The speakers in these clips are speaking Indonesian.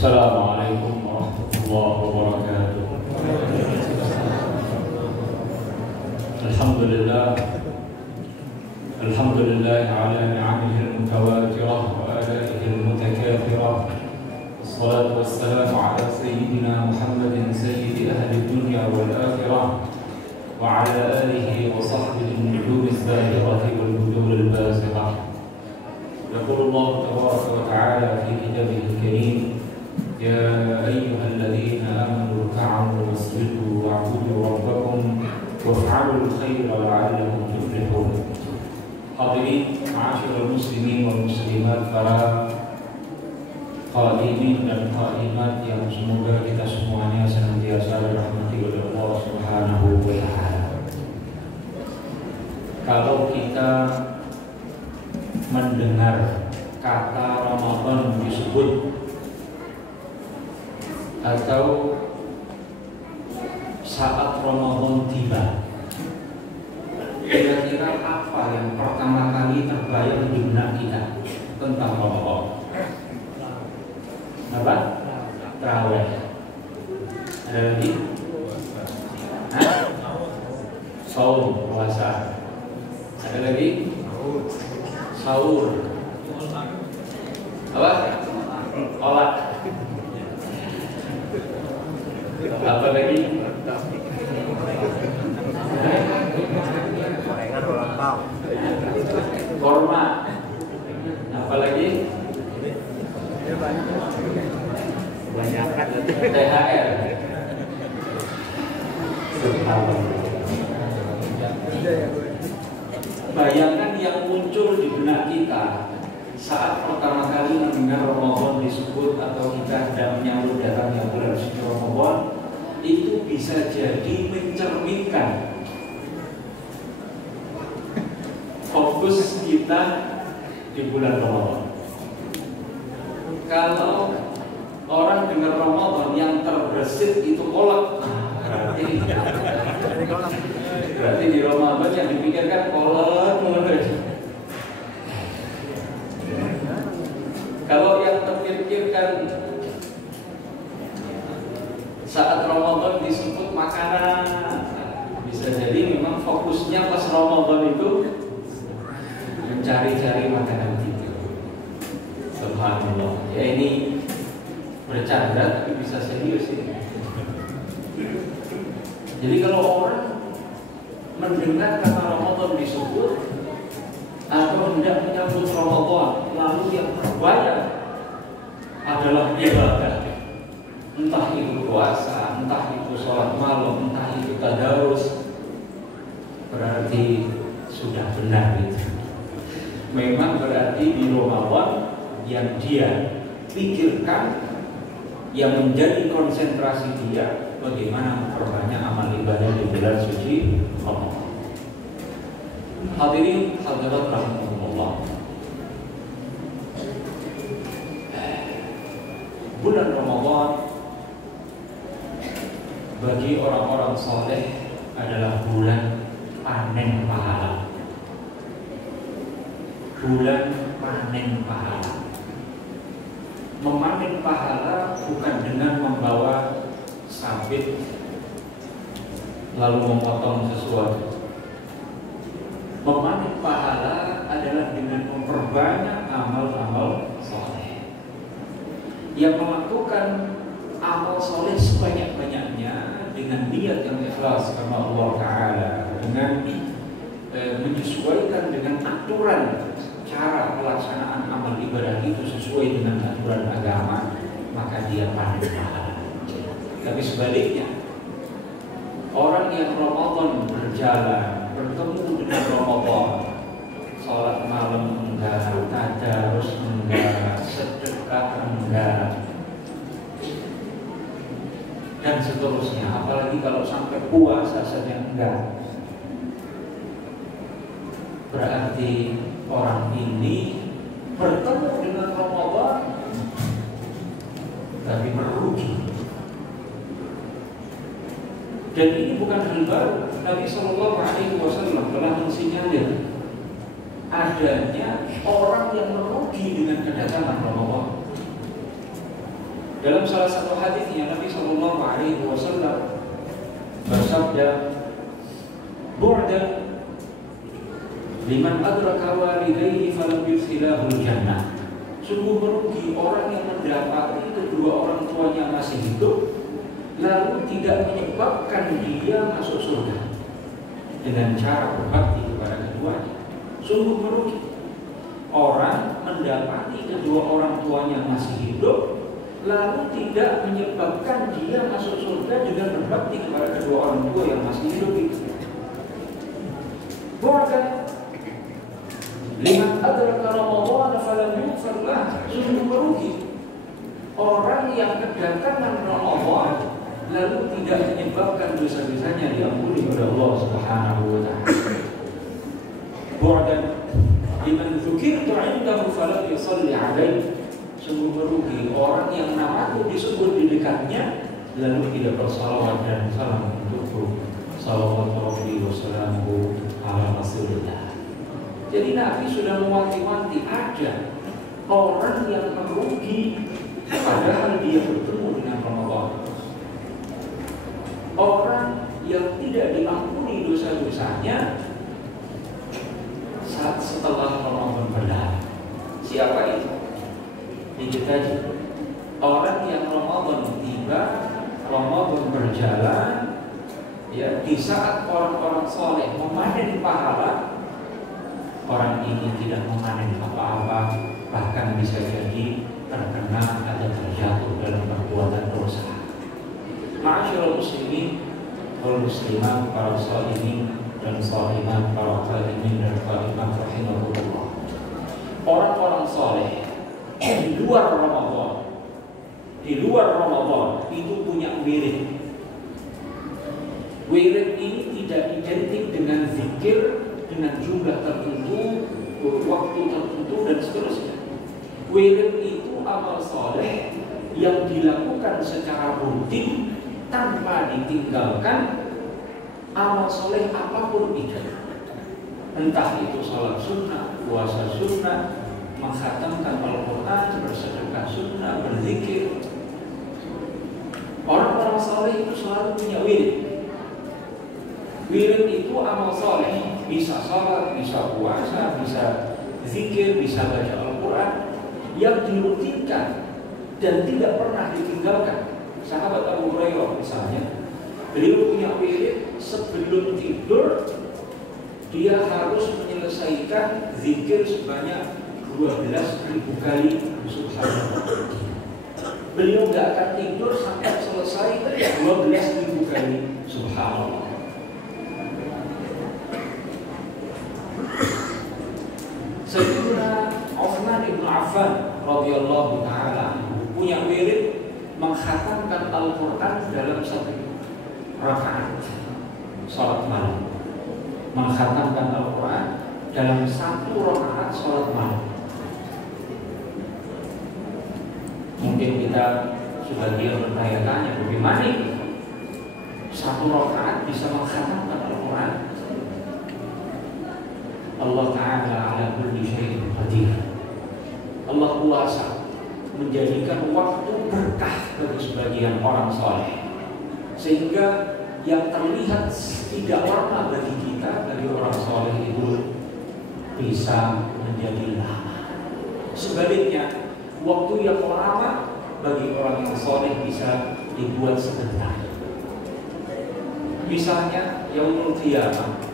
Assalamualaikum warahmatullahi wabarakatuh. Alhamdulillah ala ni'amihi al-mutawatirah wa alaihi al-mutakathirah. Wassalatu wassalamu ala sayyidina Muhammadin sayyidi ahli dunya wal akhirah wa ala alihi wa sahbihi an-nujum az-zahirati wal budur al-bazirah. Yaqulu Allah tabaraka wa ta'ala fi kitabih al-karim: Ya ayyuhalladzina amanu irka'u wasjudu wa'budu rabbakum waf'alul khaira la'allakum tuflihun. Hadirin ma'asyiral muslimin wal muslimat, para qaimin dan qaimat yang semoga kita semuanya senantiasa dirahmati oleh Allah Subhanahu wa ta'ala. Kalau kita mendengar kata Ramadan disebut atau saat Ramadan tiba, kira-kira apa yang pertama kali terbayang di benak kita tentang Ramadan? Apa? Tarawih. Ada lagi? Saum, puasa. Ada lagi? Sahur. Apa? Olah. Apa lagi? Gorengan ulang tahun. Korma. Apa lagi? Kebanyakan THR. Bayangkan yang muncul di benak kita saat pertama kali mendengar Ramadan disebut atau kita sedang menyambut datangnya bulan suci Ramadan, itu bisa jadi mencerminkan fokus kita di bulan Ramadan. Kalau orang dengar Ramadan yang terbesit itu kolak, berarti di Ramadan yang dipikirkan kolak aja. Kalau yang terpikirkan saat Ramadan disebut makanan, bisa jadi memang fokusnya pas Ramadan itu mencari-cari makanan itu. Subhanallah. Ya ini bercanda tapi bisa serius ini. Jadi kalau orang mendengar kata Ramadan disebut atau hendak menyambut Ramadan, lalu yang terbayang adalah ibadah, entah itu puasa, entah itu sholat malam, entah itu tadarus, berarti sudah benar itu. Memang berarti di Ramadan yang dia pikirkan, yang menjadi konsentrasi dia, bagaimana memperbanyak amal ibadah di bulan suci Ramadan. Hadirin hadirat rahimahullah, bulan Ramadan bagi orang-orang saleh adalah bulan panen pahala. Bulan panen pahala. Memanen pahala bukan dengan membawa sabit lalu memotong sesuatu. Memanen pahala adalah dengan memperbanyak amal-amal soleh. Yang melakukan amal soleh sebanyak-banyaknya dengan niat yang ikhlas karena Allah Ta'ala, dengan menyesuaikan dengan aturan cara pelaksanaan amal ibadah itu sesuai dengan aturan agama, maka dia panen pahala. Tapi sebaliknya, orang yang Ramadan berjalan, bertemu dengan Ramadan, sholat malam enggak, tadarus enggak, sedekah enggak, dan seterusnya. Apalagi kalau sampai puasa saja enggak, berarti orang ini bertemu dengan Ramadan tapi merugi. Dan ini bukan hal baru. Nabi SAW telah mensinyalir adanya orang yang merugi dengan kedatangan Ramadan. Dalam salah satu hadisnya Nabi Shallallahu Alaihi Wasallam bersabda, "Bu'dan liman adraka walidayhi falam yudkhilahul jannah." Sungguh merugi orang yang mendapati kedua orang tuanya masih hidup lalu tidak menyebabkan dia masuk surga dengan cara berbakti kepada keduanya. Sungguh merugi orang mendapati kedua orang tuanya masih hidup lalu tidak menyebabkan dia masuk surga dengan berbakti kepada kedua orang tua yang masih hidup itu. Bukan liman adraka Ramadan falam yughfar lahu. Sungguh merugi orang yang kedatangan Ramadan lalu tidak menyebabkan dosa-dosanya diampuni oleh Allah Subhanahu wa taala. Bu'dan liman dzukirtu 'indahu falam yusalli 'alaihi. Sungguh merugi orang yang namaku disebut di dekatnya lalu tidak bersalawat dan salam untukku. Salawatu Rabbi wa salamuhu ala Rasulillah. Jadi Nabi sudah mewanti-wanti ada orang yang merugi padahal dia bertemu dengan Ramadan. Orang yang tidak diampuni dosa-dosanya saat setelah Ramadan berlalu. Siapa itu? Diketahui orang yang Ramadan tiba, Ramadan berjalan, ya, di saat orang-orang soleh memanen pahala, orang ini tidak memanen apa-apa, bahkan bisa jadi terkena atau terjatuh dalam perbuatan dosa. Ma'asyiral muslimin wal muslimat, para sholimin dan sholimat, para qaimin dan qaimat rahimahullah. Orang-orang soleh di luar Ramadan itu punya wirid. Wirid ini tidak identik dengan zikir dengan jumlah tertentu, waktu tertentu dan seterusnya. Wirid itu amal soleh yang dilakukan secara rutin tanpa ditinggalkan amal soleh apapun itu. Entah itu salat sunnah, puasa sunnah, menghatamkan Al-Quran, bersedekah sunnah, berzikir. Orang-orang soleh itu selalu punya wirid. Wirid itu amal soleh, bisa salat, bisa puasa, bisa zikir, bisa baca Al-Quran yang dirutinkan dan tidak pernah ditinggalkan. Sahabat Abu Hurairah misalnya, beliau punya wirid sebelum tidur dia harus menyelesaikan zikir sebanyak 12.000 kali subhanallah. Beliau gak akan tidur sampai selesai 12.000 kali subhanallah. Sayyidina Utsman bin Affan radhiyallahu taala punya wirid menghatamkan Al-Quran dalam satu rakaat salat malam. Menghatamkan Al-Quran dalam satu rakaat salat malam. Mungkin kita sebagian bertanya-tanya, bagaimana satu rakaat bisa menghatamkan Al-Quran? Allah Ta'ala ala kulli syai'in qadir. Allah kuasa menjadikan waktu berkah bagi sebagian orang soleh, sehingga yang terlihat tidak lama bagi kita, bagi orang soleh itu bisa menjadi lama. Sebaliknya, waktu yang lama bagi orang yang soleh bisa dibuat sebentar. Misalnya yaumul qiyamah,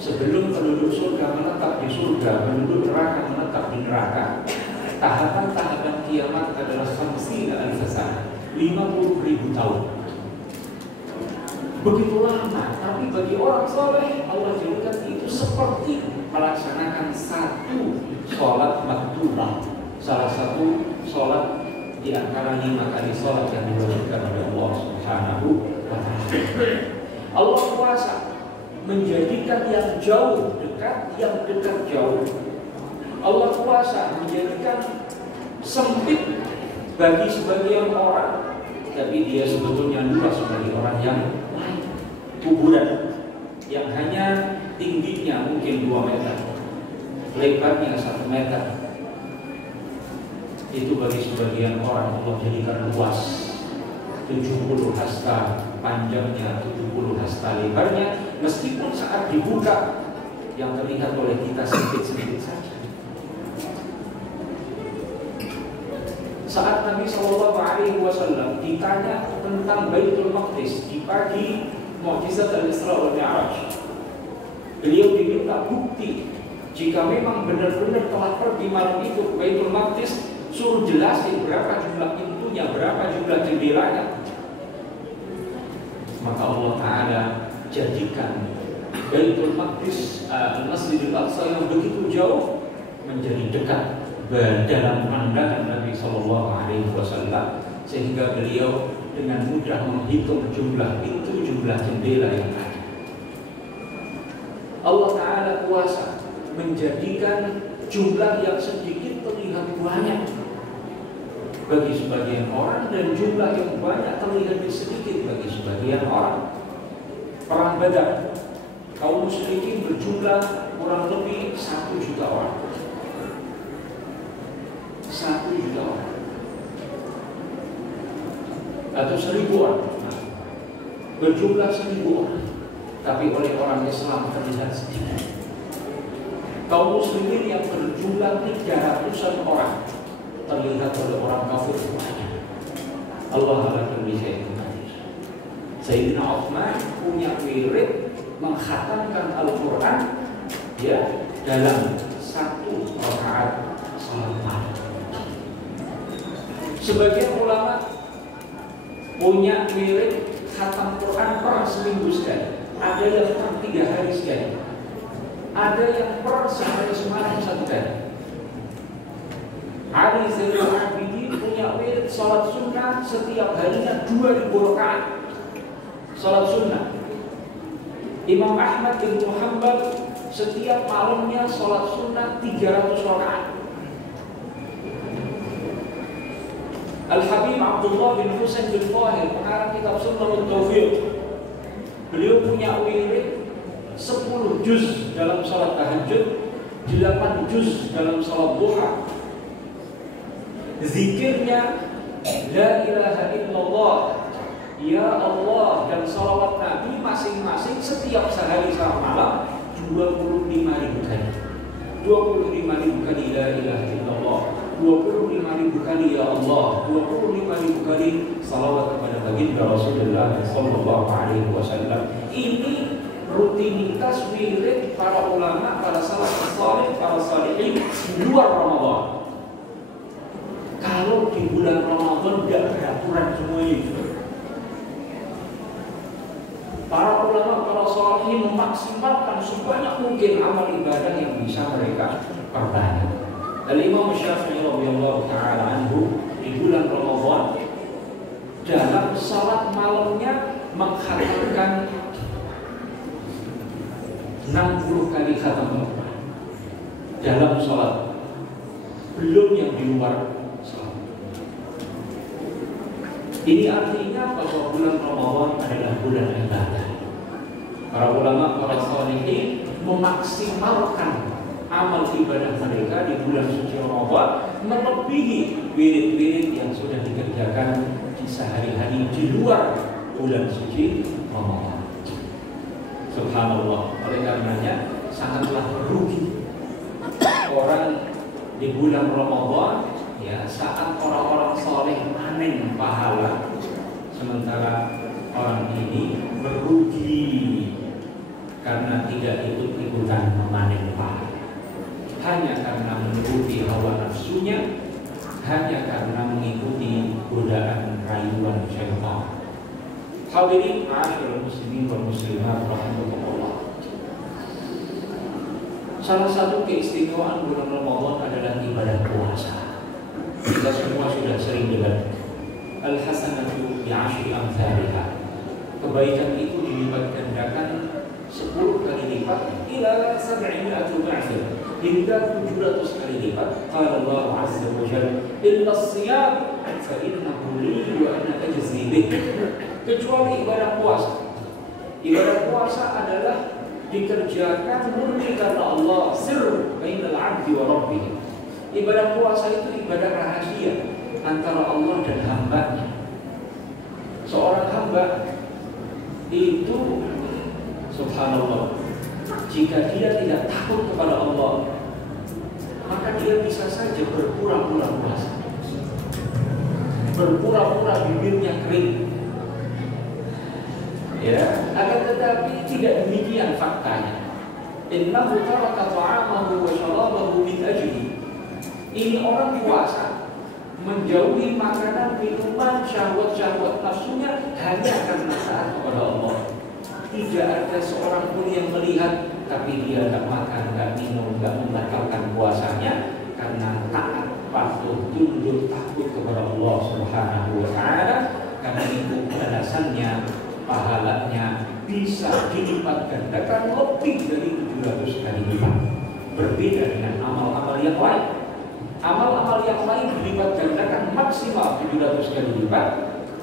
sebelum penduduk surga menetap di surga, penduduk neraka menetap di neraka, tahapan-tahapan kiamat adalah 50.000 sana, 50.000 tahun. Begitu lama, tapi bagi orang soleh Allah jadikan itu seperti melaksanakan satu sholat maktubah, salah satu sholat di antara 5 kali sholat yang diwajibkan oleh Allah Subhanahu wa Ta'ala. Allah kuasa menjadikan yang jauh dekat, yang dekat jauh. Allah kuasa menjadikan sempit bagi sebagian orang, tapi dia sebetulnya luas bagi orang yang lain. Kuburan yang hanya tingginya mungkin 2 meter, lebarnya 1 meter, itu bagi sebagian orang Allah jadikan luas, 70 hasta panjangnya, 70 hasta lebarnya, meskipun saat dibuka yang terlihat oleh kita sempit-sempit saja. Saat Nabi SAW ditanya tentang Baitul Maqdis di pagi Mukjizat Al-Isra wal Mi'raj, beliau diminta bukti jika memang benar-benar telah pergi malam itu ke Baitul Maqdis, suruh jelasin berapa jumlah pintunya, berapa jumlah jendelanya. Maka Allah Ta'ala jadikan Baitul Maqdis, Masjidil Aqsa yang begitu jauh menjadi dekat dalam pandangan Nabi SAW, sehingga beliau dengan mudah menghitung jumlah pintu, jumlah jendela yang ada. Allah Ta'ala kuasa menjadikan jumlah yang sedikit terlihat banyak bagi sebagian orang, dan jumlah yang banyak terlihat sedikit bagi sebagian orang. Perang Badar, kaum musyrikin berjumlah kurang lebih 1 juta orang. 1 juta orang atau 1000 orang, berjumlah 1000 orang, tapi oleh orang Islam terlihat sedikit. Kaum muslimin yang berjumlah 300-an orang terlihat oleh orang kafir banyak. Allah ala kulli syai'in qadir. Sayyidina Utsman punya wirid mengkhatamkan Al-Quran ya dalam 1 rakaat salat malam. Sebagian ulama punya wirid khatam Quran per seminggu sekali, ada yang per 3 hari sekali, ada yang per sehari semalam 1 kali. Ali Zainal Abidin punya wirid salat sunnah setiap harinya 2000 rakaat salat sunnah. Imam Ahmad bin Hanbal setiap malamnya salat sunnah 300 rakaat. Al-Habib Abdullah bin Husain bin Fahir, pengarang kitab Sunnah wa Taufiq, beliau punya wirid 10 juz dalam salat tahajud, 8 juz dalam salat duha. Zikirnya La ilaha illallah, Ya Allah, dan salawat Nabi masing-masing setiap sehari saat malam 25.000 kali. 25.000 kali La ilaha illallah, 25.000 kali Ya Allah, 25.000 kali salawat kepada baginda Rasulullah sallallahu alaihi wasallam. Ini rutinitas wirid para ulama, para salafus saleh, para salihin di luar Ramadan. Kalau di bulan Ramadan tidak beraturan semuanya itu. Para ulama, para salihin memaksimalkan sebanyak mungkin amal ibadah yang bisa mereka perbanyak. Al-Imam Syafi'i radhiyallahu ta'ala anhu di bulan Ramadan dalam salat malamnya mengkhatamkan 60 kali khatam Al-Quran dalam salat, belum yang di luar salat. Ini artinya bahwa bulan Ramadan adalah bulan ibadah. Para ulama, para salihin memaksimalkan amal ibadah mereka di bulan suci Ramadan melebihi wirid-wirid yang sudah dikerjakan di sehari-hari di luar bulan suci Ramadan. Subhanallah. Oleh karenanya sangatlah rugi orang di bulan Ramadan ya, saat orang-orang soleh panen pahala, sementara orang ini merugi karena tidak ikut-ikutan memanen pahala, hanya karena menuruti hawa nafsunya, hanya karena mengikuti godaan rayuan syaitan. Hadirin ma'asyiral muslimin wal muslimat rahimakumullah. Salah satu keistimewaan bulan Ramadan adalah ibadah puasa. Kita semua sudah sering dengar al-hasanatu bi'ashri amsalha. Kebaikan itu dilipat gandakan 10 kali lipat ila 700 dha'fin, hingga 700 kali lipat. Qala Allah azza wa jalla illa as-siyam fa innahu li wa ana ajzi bih. Kecuali ibadah puasa. Ibadah puasa adalah dikerjakan murni karena Allah, sirr bainal 'abdi wa rabbih. Ibadah puasa itu ibadah rahasia antara Allah dan hambanya. Seorang hamba itu subhanallah, jika dia tidak takut kepada Allah, maka dia bisa saja berpura-pura puasa, berpura-pura bibirnya kering. Ya, akan tetapi tidak demikian faktanya. Innahu taraka ta'amahu wa syarabahu min ajli. Ini orang puasa, menjauhi makanan, minuman, syahwat-syahwat nafsunya hanya karena taat kepada Allah. Tidak ada seorang pun yang melihat, tapi dia tidak makan, tidak minum, tidak membatalkan puasanya karena taat, patuh, tunduk, takut kepada Allah Subhanahu wa Ta'ala. Karena itu alasannya pahalanya bisa dilipat gandakan lebih dari 700 kali lipat. Berbeda dengan amal-amal yang lain. Amal-amal yang lain dilipat gandakan maksimal 700 kali lipat,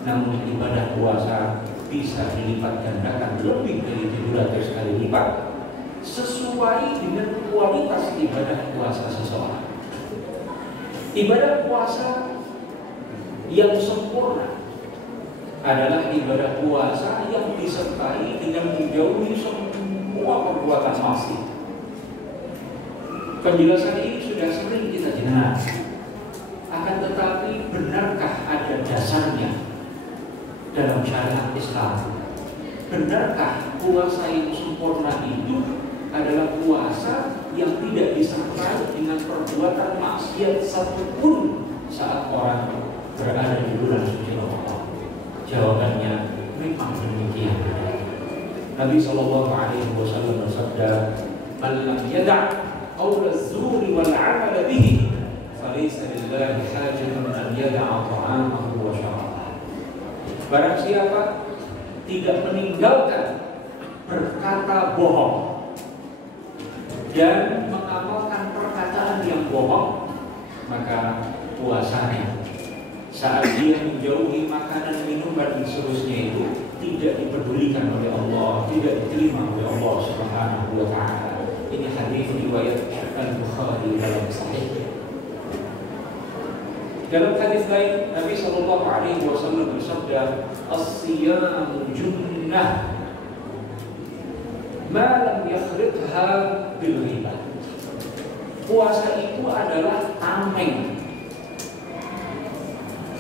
namun ibadah puasa bisa dilipat gandakan lebih dari 700 kali lipat sesuai dengan kualitas ibadah puasa seseorang. Ibadah puasa yang sempurna adalah ibadah puasa yang disertai dengan menjauhi semua perbuatan maksiat. Penjelasan ini sudah sering kita dengar. Akan tetapi benarkah ada dasarnya dalam syariat Islam? Benarkah puasa yang sempurna itu adalah puasa yang tidak disertai dengan perbuatan maksiat satupun saat orang berada di bulan suci Ramadan? Jawabannya memang demikian. Nabi SAW bersabda, "Man lam yada' qaul az-zuri wal 'amal bihi, falaysa lillahi hajatun an yada'a ta'amahu wa syarabahu." Barang siapa tidak meninggalkan berkata bohong dan mengamalkan perkataan yang bohong, maka puasanya saat dia menjauhi makanan, minuman dan seterusnya itu tidak dipedulikan oleh Allah, tidak diterima oleh Allah Subhanahu wa Ta'ala. Ini hadis riwayat Al-Bukhari dalam Sahih. Dalam hadis lain Nabi SAW bersabda, "As-siyamu junnah ma lam yakhridha bil ghibah." Puasa itu adalah tameng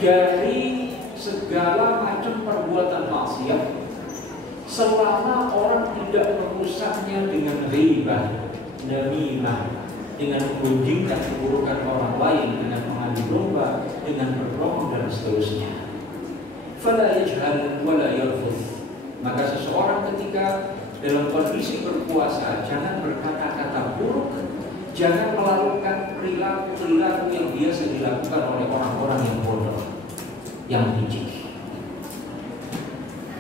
dari segala macam perbuatan maksiat selama orang tidak merusaknya dengan ghibah, namimah, dengan mengunjingkan keburukan orang lain, dengan mengadu domba, dengan berbohong dan seterusnya. Fala yajhal wala yarfuth. Maka seseorang ketika dalam kondisi berpuasa jangan berkata-kata buruk, jangan melakukan perilaku-perilaku yang biasa dilakukan oleh orang-orang yang bodoh, yang licik.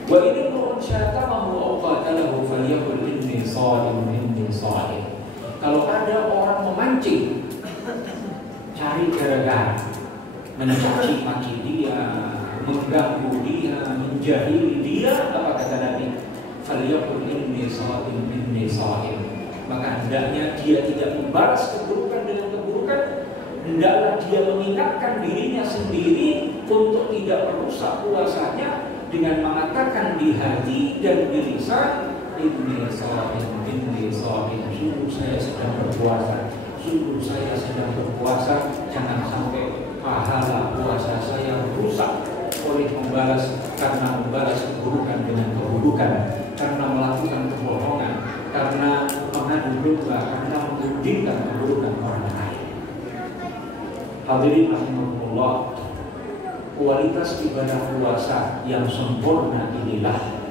Wa in imru'un syatamahu aw qatalahu falyaqul inni sha'im, inni sha'im. Kalau ada orang memancing, cari gara-gara, mencaci maki dia, mengganggu dia, menjahili dia, apa kata Nabi? Falyaqul inni sha'im, inni sha'im. Maka hendaknya dia tidak membalas keburukan dengan keburukan, hendaklah dia mengingatkan dirinya sendiri untuk tidak merusak puasanya dengan mengatakan di hati dan di lisan, inni sha'im, inni sha'im, sungguh saya sedang berpuasa, sungguh saya sedang berpuasa. Jangan sampai pahala puasa saya rusak oleh karena membalas keburukan dengan keburukan, karena melakukan kebohongan, karena mengadu domba, karena menggugurkan keburukan orang lain. Hadirin rahimakumullah, kualitas ibadah puasa yang sempurna inilah